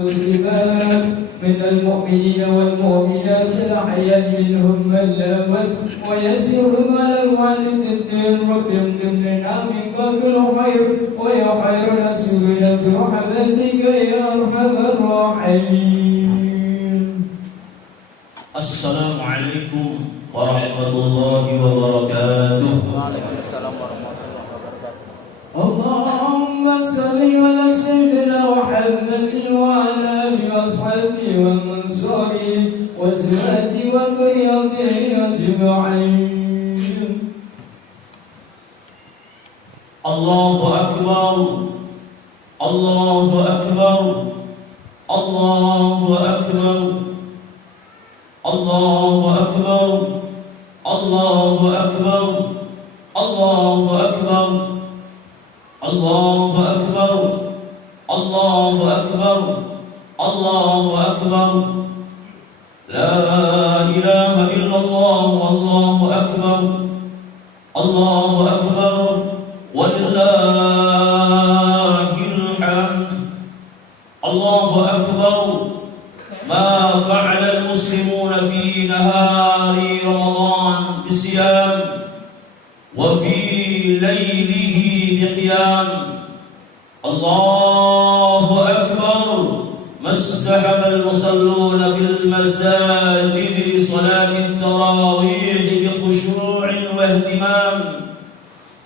المسلمات من المؤمنين والمؤمنات الأحياء منهم من لا بأس ويسرهم على الوالدة ربهم لنا من باب الخير ويا خير رسولنا برحمتك يا أرحم الراحمين. السلام عليكم ورحمة الله وبركاته. وعليكم السلام ورحمة الله وبركاته. اللهم صل على سيدنا محمد وعلى آله وأصحابه ومنصوره وزواجه وذريته أجمعين. الله أكبر الله أكبر الله أكبر الله أكبر الله أكبر الله أكبر الله أكبر الله أكبر الله أكبر لا إله إلا الله والله أكبر الله أكبر ولله الحمد. الله أكبر. ما فعل المسلمون في نهار رمضان بصيام وفي ليله بقيام. الله أكبر. ما ازدحم المصلون في المساجد لصلاة التراويح بخشوع واهتمام.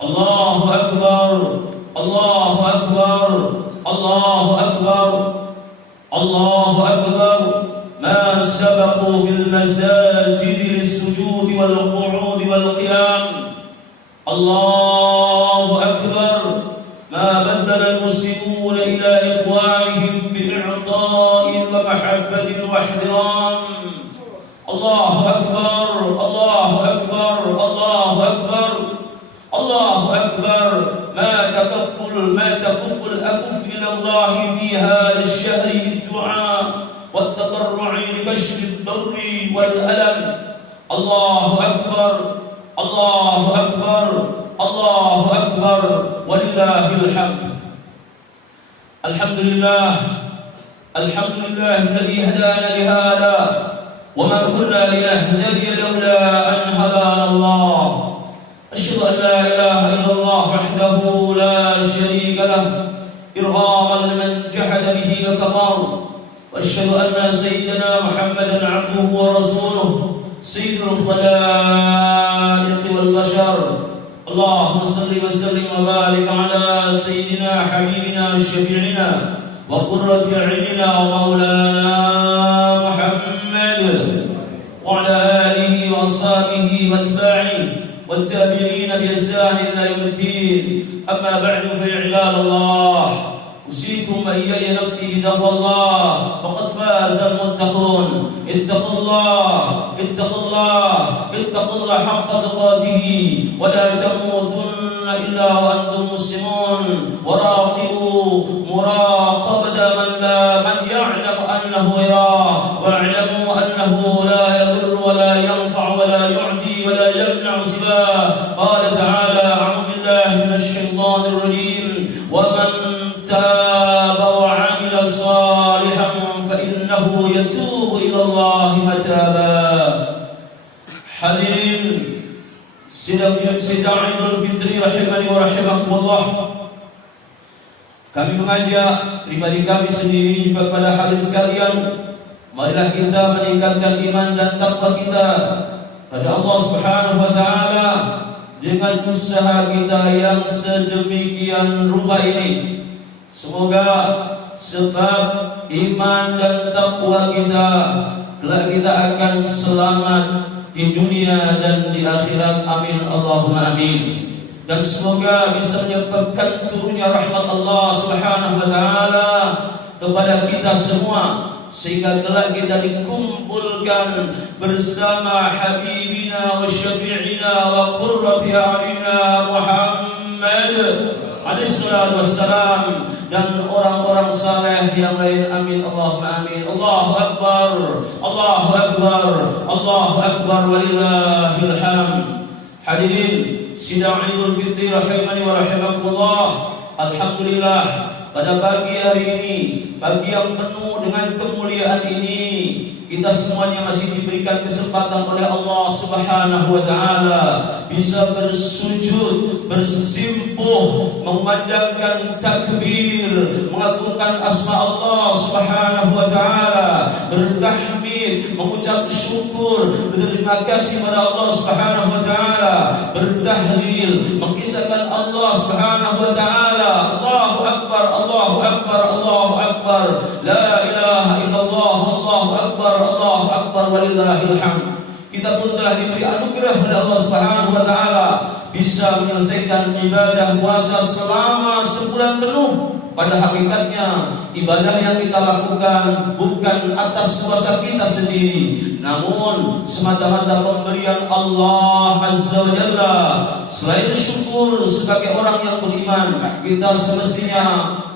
الله أكبر الله أكبر الله أكبر الله أكبر. ما سبقوا في المساجد للسجود والقعود والقيام. الله أكبر. ما بدل المسلمون إلى إخوانهم بإعطاء ومحبة واحترام. الله أكبر الله أكبر الله أكبر الله أكبر. ما تكف الأكف إلى الله في هذا الشهر بالدعاء والتضرع لكشف الضر والألم. الله أكبر الله أكبر الله أكبر ولله الحمد. الحمد لله الحمد لله الذي هدانا لهذا وما كنا لنهتدي لولا أن هدانا الله. أشهد أن لا إله إلا الله وحده لا شريك له إرغاما لمن جحد به وكفر. وأشهد أن سيدنا محمدا عبده ورسوله سيد الخلائق والبشر. اللهم صل وسلم وبارك على سيدنا حبيبنا وشفيعنا وقرة عيننا ومولانا محمد وعلى آله وأصحابه وأتباعه والتابعين بإحسان إلى يوم الدين. أما بعد فيا عباد الله، أوصيكم وإياي نفسي بتقوى الله فقد فاز المتقون. اتقوا الله اتقوا الله اتقوا الله حق تقاته ولا تموتن إلا وأنتم مسلمون. وراقبوا مراقبة من يعلم أنه يراه، واعلموا أنه لا يضر ولا ينفع ولا يعدي ولا يمنع سواه. قال تعالى: أعوذ بالله من الشيطان الرجيم: ومن تاب وعمل صالحا فإنه يتوب إلى الله متابا. Hadirin sidang Idul Fitri rahimani wa rahimakumullah. Kami mengajak pribadi kami sendiri juga kepada hadirin sekalian, marilah kita meningkatkan iman dan takwa kita pada Allah Subhanahu wa taala dengan usaha kita yang sedemikian rupa ini. Semoga sebab iman dan takwa kita, kelak kita akan selamat di dunia dan di akhirat. Amin Allahumma amin. Dan semoga bisa menyebabkan turunnya rahmat Allah Subhanahu wa taala kepada kita semua, sehingga kelak kita dikumpulkan bersama habibina wa syafi'ina wa qurrati a'yunina Muhammad alaihi salatu wassalam dan orang-orang saleh yang lain. Amin Allahumma amin. Allahu akbar Allahu akbar Allahu akbar walillahil hamd. Hadirin sidang Idul Fitri rahimani wa rahimakumullah. Alhamdulillah, pada pagi hari ini, pagi yang penuh dengan kemuliaan ini, kita semuanya masih diberikan kesempatan oleh Allah Subhanahu wa taala bisa bersujud, bersimpuh, memandangkan takbir, mengagungkan asma Allah Subhanahu wa taala, bertahmid, mengucap syukur, berterima kasih kepada Allah Subhanahu wa taala, bertahlil, mengisahkan Allah Subhanahu wa taala, Allahu akbar, Allahu akbar, Allahu akbar, la ilaha illallah, Allahu akbar, Allahu akbar, walillahil hamd. Kita pun telah diberi anugerah oleh Allah Subhanahu wa taala bisa menyelesaikan ibadah puasa selama sebulan penuh. Pada hakikatnya ibadah yang kita lakukan bukan atas kuasa kita sendiri, namun semata-mata pemberian Allah Azza wa Jalla. Selain syukur sebagai orang yang beriman, kita semestinya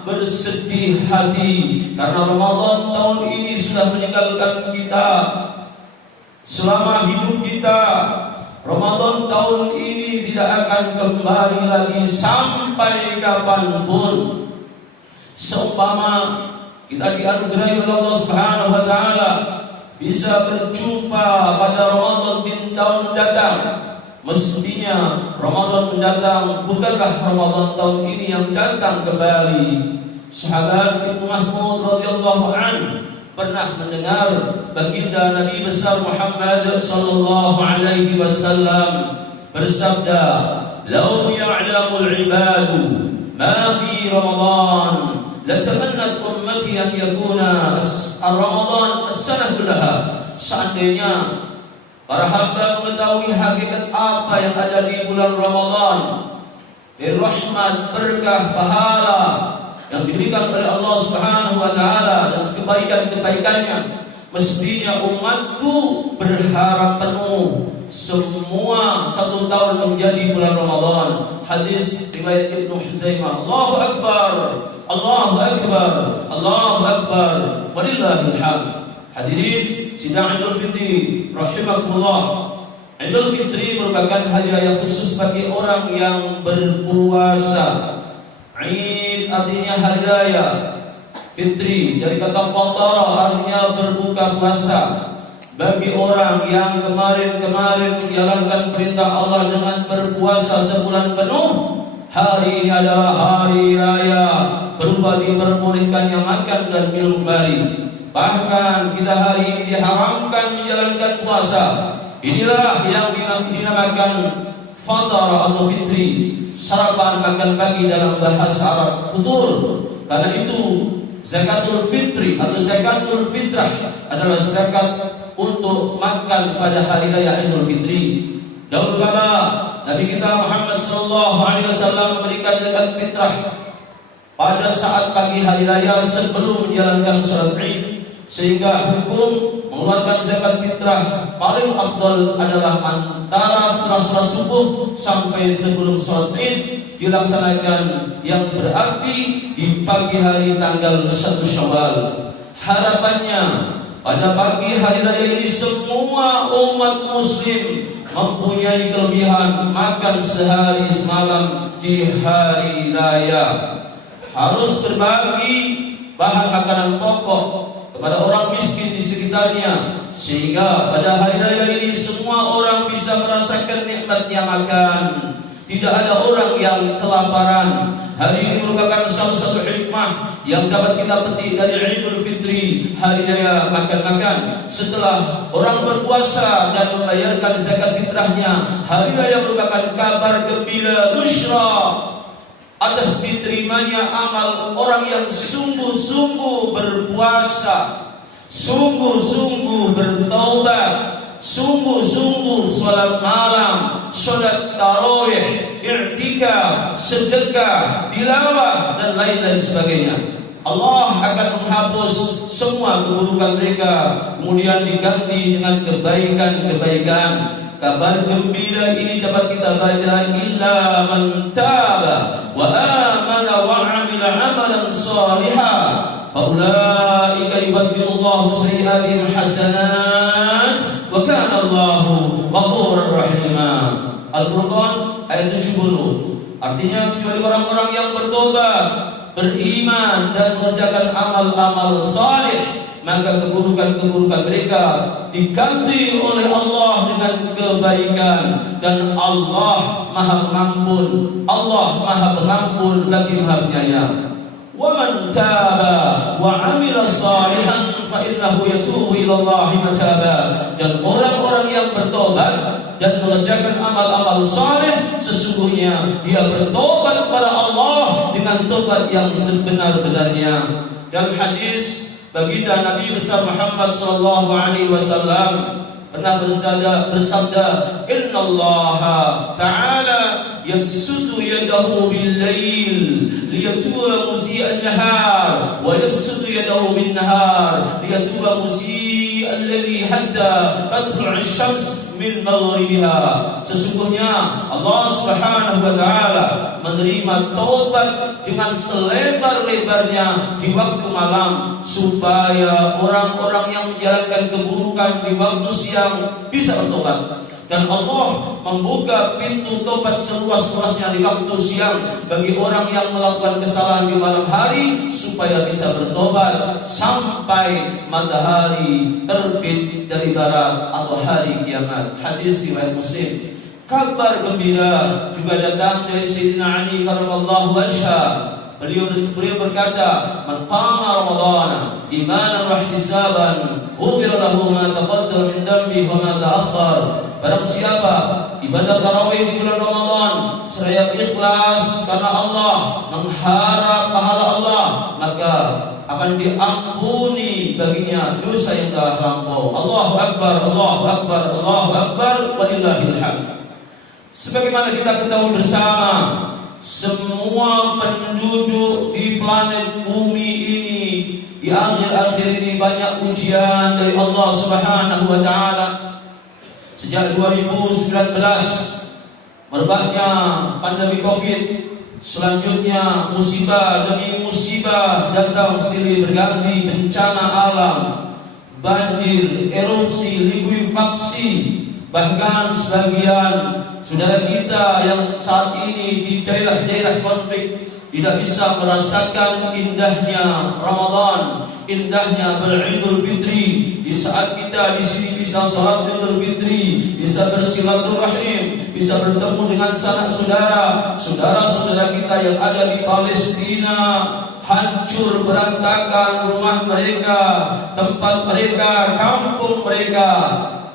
bersedih hati karena Ramadan tahun ini sudah meninggalkan kita. Selama hidup kita, Ramadan tahun ini tidak akan kembali lagi sampai kapanpun. Seumpama kita dianugerahi oleh Allah Subhanahu wa taala bisa berjumpa pada Ramadan di tahun mendatang, mestinya Ramadan mendatang bukanlah Ramadan tahun ini yang datang kembali. Sahabat Ibnu Mas'ud radhiyallahu anhu pernah mendengar baginda Nabi besar Muhammad sallallahu alaihi wasallam bersabda, "Lau ya'lamul 'ibadu ma fi Ramadan, latamannat ummati an yakuna Ramadan as-sanah kullaha." Seandainya para hamba mengetahui hakikat apa yang ada di bulan Ramadan, rahmat, berkah, pahala yang diberikan oleh Allah Subhanahu wa taala dan kebaikan-kebaikannya, mestinya umatku berharap penuh semua satu tahun menjadi bulan Ramadan. Hadis riwayat Ibnu Huzaimah. Allahu akbar, Allahu akbar, Allahu akbar, walillahil hamd. Hadirin sidang Idul Fitri rahimakumullah. Idul Fitri merupakan hari raya khusus bagi orang yang berpuasa. Eid artinya hari raya, Fitri dari kata fatara artinya berbuka puasa. Bagi orang yang kemarin menjalankan perintah Allah dengan berpuasa sebulan penuh, hari ini adalah hari raya, berupa diperbolehkannya makan dan minum kembali. Bahkan kita hari ini diharamkan menjalankan puasa. Inilah yang dinamakan fatara atau fitri, sarapan makan pagi dalam bahasa Arab, futur. Karena itu zakatul fitri atau zakatul fitrah adalah zakat untuk makan pada hari raya Idul Fitri. Dahulu kala Nabi kita Muhammad sallallahu alaihi wasallam memberikan zakat fitrah pada saat pagi hari raya sebelum menjalankan salat Id, sehingga hukum mengeluarkan zakat fitrah paling afdal adalah antara setelah salat subuh sampai sebelum salat Id dilaksanakan, yang berarti di pagi hari tanggal 1 Syawal. Harapannya pada pagi hari raya ini semua umat muslim mempunyai kelebihan makan sehari semalam di hari raya. Harus berbagi bahan makanan pokok kepada orang miskin di sekitarnya, sehingga pada hari raya ini semua orang bisa merasakan nikmatnya makan. Tidak ada orang yang kelaparan. Hari ini merupakan salah satu hikmah yang dapat kita petik dari Idul Fitri, hari raya makan-makan. Setelah orang berpuasa dan membayarkan zakat fitrahnya, hari raya merupakan kabar gembira, busyra atas diterimanya amal orang yang sungguh-sungguh berpuasa, sungguh-sungguh bertaubat, sungguh-sungguh salat malam, salat tarawih, i'tikaf, sedekah, tilawah dan lain-lain sebagainya. Allah akan menghapus semua keburukan mereka, kemudian diganti dengan kebaikan-kebaikan. Kabar gembira ini dapat kita baca, illa man taba wa amana wa amila amalan shalihan faulaika yubaddilullahu sayyi'atihim hasanat wa kana Allahu ghafurur rahima. Al-Furqan ayat 70. Artinya kecuali orang-orang yang bertobat, beriman dan mengerjakan amal-amal saleh, maka keburukan-keburukan mereka diganti oleh Allah dengan kebaikan, dan Allah Maha Pengampun, Allah Maha Pengampun lagi Maha Penyayang. Wa man taba wa 'amila shalihan fa innahu yatubu ila Allah mataba. Dan orang-orang yang bertobat dan mengerjakan amal-amal saleh, sesungguhnya dia bertobat kepada Allah dengan tobat yang sebenar-benarnya. Dalam hadis baginda Nabi besar Muhammad sallallahu alaihi wasallam pernah bersabda, innallaha ta'ala yabsutu yadahu bil-lail liyatuba musii'an nahar wa yabsutu yadahu bin-nahar liyatuba musii'an alladhi hatta tatlu'a asy-syams min maghribiha. Sesungguhnya Allah Subhanahu wa taala menerima taubat dengan selebar-lebarnya di waktu malam, supaya orang-orang yang menjalankan keburukan di waktu siang bisa bertobat. Dan Allah membuka pintu tobat seluas-luasnya di waktu siang bagi orang yang melakukan kesalahan di malam hari, supaya bisa bertobat sampai matahari terbit dari barat atau hari kiamat. Hadis riwayat Muslim. Kabar gembira juga datang dari Sayyidina Ali karramallahu wajhah. Beliau berkata, man qama ramadhana imanan wa ihtisaban ghufira lahu ma taqaddama min dhanbi wa ma ta'akhkhar. Barang siapa ibadah tarawih di bulan Ramadan seraya ikhlas karena Allah, mengharap pahala Allah, maka akan diampuni baginya dosa yang telah lampau. Allahu akbar, Allahu akbar, Allahu akbar, walillahil hamd. Sebagaimana kita ketahui bersama, semua penduduk di planet bumi ini di akhir-akhir ini banyak ujian dari Allah Subhanahu wa taala. Sejak 2019 merebaknya pandemi Covid, selanjutnya musibah demi musibah datang silih berganti, bencana alam, banjir, erupsi, likuifaksi, bahkan sebagian saudara kita yang saat ini di daerah-daerah konflik tidak bisa merasakan indahnya Ramadan, indahnya beridul fitri. Di saat kita di sini bisa salat Idul Fitri, bisa bersilaturahim, bisa bertemu dengan sanak saudara kita yang ada di Palestina, hancur berantakan rumah mereka, tempat mereka, kampung mereka.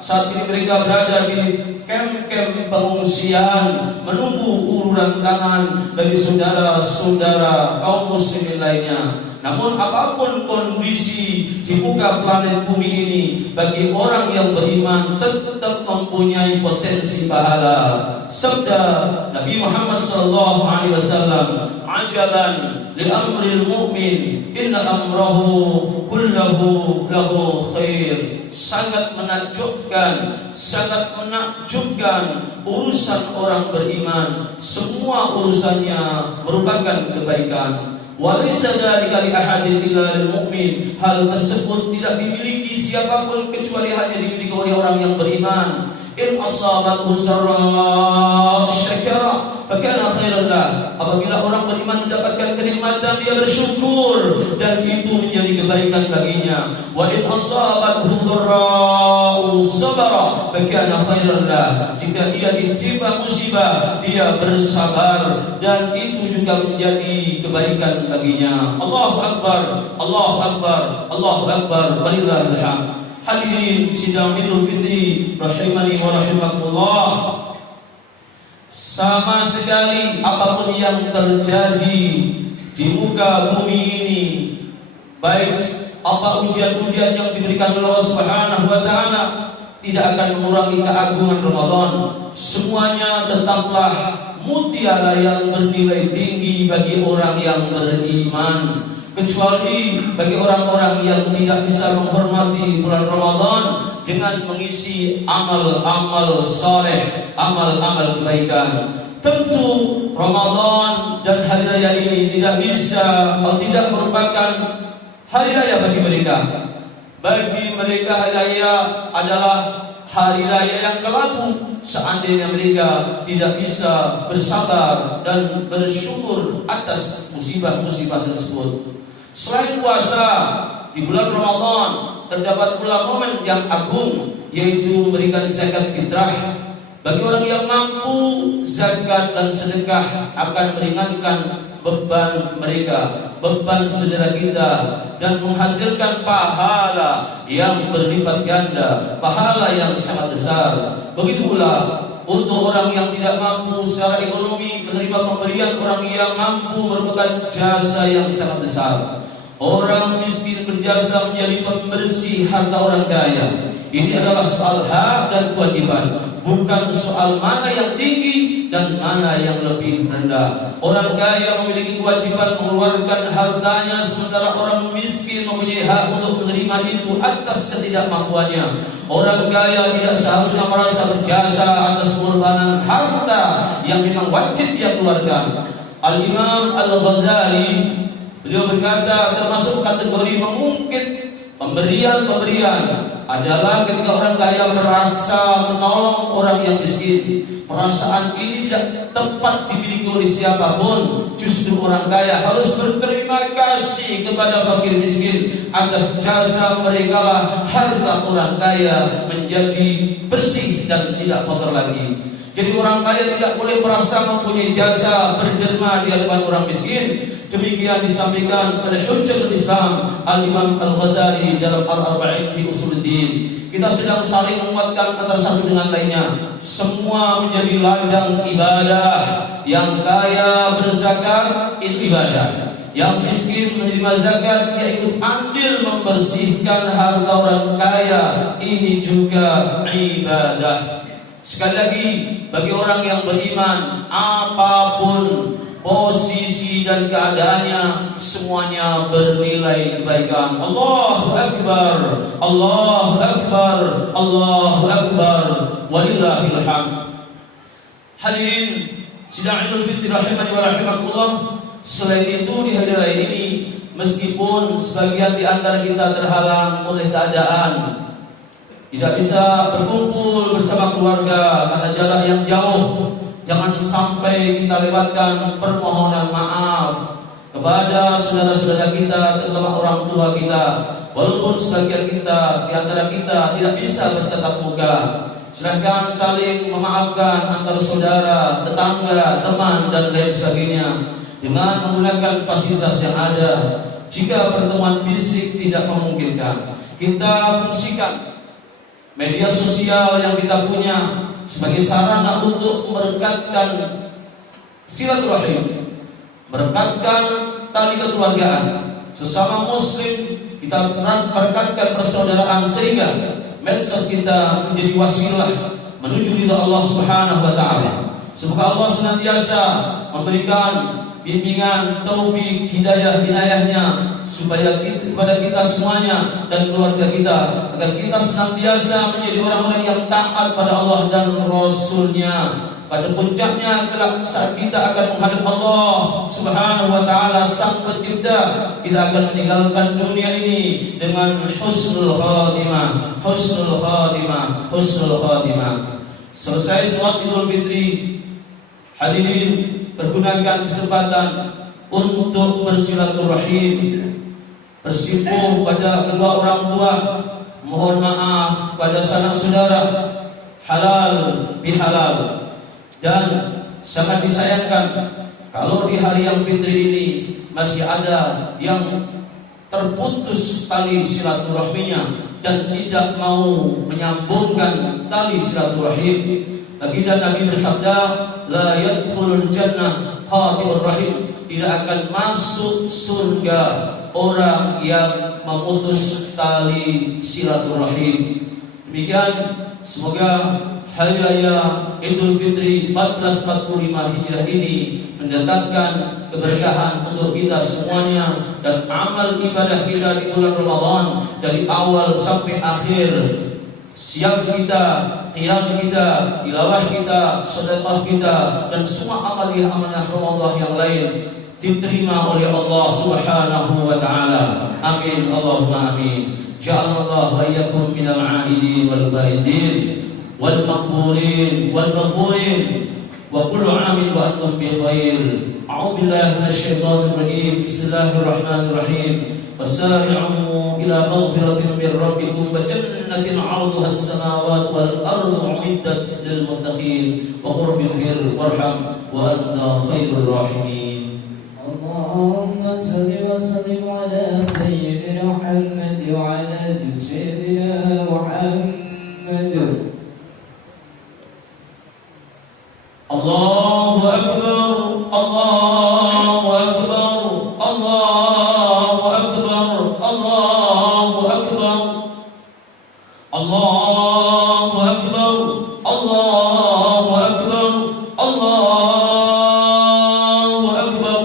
Saat ini mereka berada di kem-kem pengungsian, menunggu uluran tangan dari saudara-saudara kaum muslimin lainnya. Namun apapun kondisi di muka planet bumi ini, bagi orang yang beriman tetap mempunyai potensi pahala. Sabda Nabi Muhammad sallallahu alaihi wasallam, ajaban li amril mu'min inna amrahu kullahu lahu khair. Sangat menakjubkan urusan orang beriman, semua urusannya merupakan kebaikan. Walaysa dzalika li ahadin illa lil mu'min. Hal tersebut tidak dimiliki siapapun kecuali hanya dimiliki oleh orang yang beriman. In asabathu sarra syakara fakana khairan lah. Apabila orang beriman mendapatkan kenikmatan, dia bersyukur dan itu menjadi kebaikan baginya. Wa in asabathu dharra sabara fakana khairan lah. Jika dia ditimpa musibah, dia bersabar dan itu juga menjadi kebaikan baginya. Allahu akbar, Allahu akbar, Allahu akbar, walillahil hamd. Hadirin sidang Idul Fitri rahimani wa rahimakumullah. Sama sekali apapun yang terjadi di muka bumi ini, baik apa ujian-ujian yang diberikan oleh Allah Subhanahu wa taala, tidak akan mengurangi keagungan Ramadan. Semuanya tetaplah mutiara yang bernilai tinggi bagi orang yang beriman. Kecuali bagi orang-orang yang tidak bisa menghormati bulan Ramadan dengan mengisi amal-amal saleh, amal-amal kebaikan. Tentu Ramadan dan hari raya ini tidak bisa atau tidak merupakan hari raya bagi mereka. Bagi mereka hari raya adalah hari raya yang kelabu seandainya mereka tidak bisa bersabar dan bersyukur atas musibah-musibah tersebut. Selain puasa, di bulan Ramadan terdapat pula momen yang agung, yaitu memberikan zakat fitrah. Bagi orang yang mampu, zakat dan sedekah akan meringankan beban mereka, beban saudara kita, dan menghasilkan pahala yang berlipat ganda, pahala yang sangat besar. Begitu pula untuk orang yang tidak mampu secara ekonomi, menerima pemberian orang yang mampu merupakan jasa yang sangat besar. Orang miskin berjasa menjadi pembersih harta orang kaya. Ini adalah soal hak dan kewajiban, bukan soal mana yang tinggi dan mana yang lebih rendah. Orang kaya memiliki kewajiban mengeluarkan hartanya, sementara orang miskin mempunyai hak untuk menerima itu atas ketidakmampuannya. Orang kaya tidak seharusnya merasa berjasa atas pengorbanan harta yang memang wajib dia keluarkan. Al-Imam Al-Ghazali, beliau berkata, termasuk kategori mengungkit pemberian adalah ketika orang kaya merasa menolong orang yang miskin. Perasaan ini tidak tepat dimiliki oleh siapapun. Justru orang kaya harus berterima kasih kepada fakir miskin atas jasa mereka lah harta orang kaya menjadi bersih dan tidak kotor lagi. Jadi orang kaya tidak boleh merasa mempunyai jasa berderma di hadapan orang miskin. Demikian disampaikan oleh Hujjatul Islam Al-Imam Al-Ghazali dalam Al-Arba'in fi Usuluddin. Kita sedang saling menguatkan antara satu dengan lainnya. Semua menjadi ladang ibadah. Yang kaya berzakat itu ibadah. Yang miskin menerima zakat, ia ikut andil membersihkan harta orang kaya. Ini juga ibadah. Sekali lagi, bagi orang yang beriman, apapun posisi dan keadaannya, semuanya bernilai kebaikan. Allahu Akbar, Allahu Akbar, Allahu Akbar, walillahil hamd. Hadirin sidang Idul Fitri rahimani wa rahimakumullah. Selain itu, di hari raya ini, meskipun sebagian di antara kita terhalang oleh keadaan, tidak bisa berkumpul bersama keluarga karena jarak yang jauh, jangan sampai kita lewatkan permohonan maaf kepada saudara-saudara kita, terutama orang tua kita. Walaupun sebagian kita di antara kita tidak bisa bertatap muka, silahkan saling memaafkan antara saudara, tetangga, teman, dan lain sebagainya dengan menggunakan fasilitas yang ada. Jika pertemuan fisik tidak memungkinkan, kita fungsikan media sosial yang kita punya sebagai sarana untuk merekatkan silaturahim, merekatkan tali kekeluargaan sesama muslim. Kita merekatkan persaudaraan sehingga medsos kita menjadi wasilah menuju ridha Allah Subhanahu wa taala. Semoga Allah senantiasa memberikan bimbingan, taufik, hidayah, inayahnya supaya kepada kita semuanya dan keluarga kita, agar kita senantiasa menjadi orang-orang yang taat pada Allah dan Rasul-Nya. Pada puncaknya kelak saat kita akan menghadap Allah Subhanahu wa taala Sang Pencipta, kita akan meninggalkan dunia ini dengan husnul khatimah, husnul khatimah, husnul khatimah. Selesai salat Idul Fitri, hadirin pergunakan kesempatan untuk bersilaturahim, bersimpuh pada kedua orang tua, mohon maaf pada sanak saudara, halal bihalal. Dan sangat disayangkan kalau di hari yang fitri ini masih ada yang terputus tali silaturahminya dan tidak mau menyambungkan tali silaturahim. Baginda Nabi bersabda, la yadkhulul jannah qati'ur rahim, tidak akan masuk surga orang yang memutus tali silaturahim. Demikian, semoga hari raya Idul Fitri 1445 Hijrah ini mendatangkan keberkahan untuk kita semuanya, dan amal ibadah kita di bulan Ramadan dari awal sampai akhir, siang kita, qiyam kita, tilawah kita, sedekah kita, dan semua amal-amal Ramadan yang lain diterima oleh Allah Subhanahu wa taala. Amin, Allahumma amin. Ja'alallahu wa iyyakum minal 'aidin wal faizin. والمقبولين والمغفورين وكل عام وأنتم بخير. أعوذ بالله من الشيطان الرجيم. بسم الله الرحمن الرحيم. وسارعوا إلى مغفرة من ربكم وجنة عرضها السماوات والأرض أعدت للمتقين وقل اغفر وارحم وأنت خير الراحمين. اللهم صل وسلم على سيدنا محمد وعلى آل سيدنا محمد. الله أكبر الله أكبر الله أكبر الله أكبر الله أكبر الله أكبر الله أكبر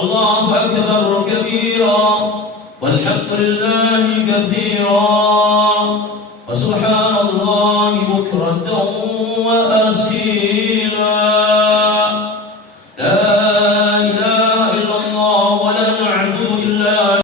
الله أكبر كبيرا والحمد لله كثيرا